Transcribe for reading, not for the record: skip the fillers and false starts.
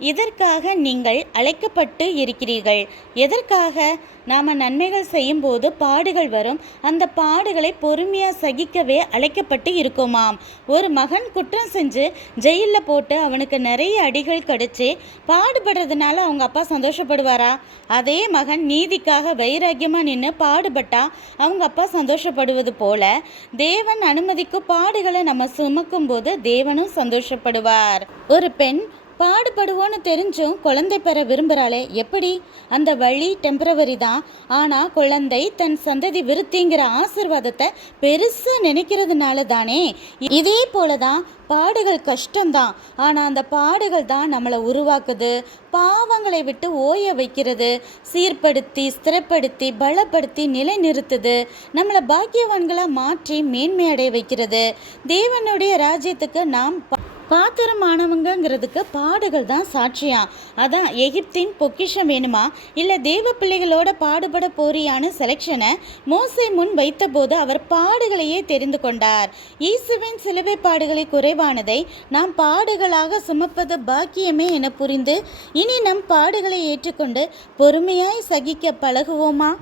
இதற்காக நீங்கள் அழைக்கப்பட்டு இருக்கிறீர்கள். எதற்காக? நாம் நன்மைகள் செய்யும்போது பாடுகள் வரும். அந்த பாடுகளை பொறுமையாக சகிக்கவே அழைக்கப்பட்டு இருக்கோமாம். ஒரு மகன் குற்றம் செஞ்சு ஜெயிலில் போட்டு அவனுக்கு நிறைய அடிகள் கிடைச்சி பாடுபடுறதுனால அவங்க அப்பா சந்தோஷப்படுவாரா? அதே மகன் நீதிக்காக வைராக்கியமாக நின்று பாடுபட்டா அவங்க அப்பா சந்தோஷப்படுவது போல தேவன் அனுமதிக்கும் பாடுகளை நம்ம சுமக்கும் போது தேவனும் சந்தோஷப்படுவார். ஒரு பெண் பாடுபடுவோன்னு தெரிஞ்சும் குழந்தை பெற விரும்புகிறாளே, எப்படி? அந்த வழி டெம்பரவரி தான். ஆனால் குழந்தை தன் சந்ததி விருத்திங்கிற ஆசீர்வாதத்தை பெருசாக நினைக்கிறதுனால தானே. இதே போல தான் பாடுகள் கஷ்டம்தான். ஆனால் அந்த பாடுகள் தான் நம்மளை உருவாக்குது, பாவங்களை விட்டு ஓய வைக்கிறது, சீர்படுத்தி ஸ்திரப்படுத்தி பலப்படுத்தி நிலைநிறுத்துது, நம்மளை பாக்கியவான்களாக மாற்றி மேன்மையடைய வைக்கிறது. தேவனுடைய ராஜ்யத்துக்கு நாம் பாத்திரமானவங்கிறதுக்கு பாடுகள் தான் சாட்சியாம். அதான் எகிப்தின் பொக்கிஷம் வேணுமா இல்லை தேவ பிள்ளைகளோட பாடுபட போறியான செலெக்ஷனை மோசே முன் வைத்தபோது அவர் பாடுகளையே தெரிந்து கொண்டார். இயேசுவின் சிலுவை பாடுகளை குறைவானதை நாம் பாடுகளாக சுமப்பது பாக்கியமே என புரிந்து இனி நம் பாடுகளை ஏற்றுக்கொண்டு பொறுமையாய் சகிக்க பழகுவோமா?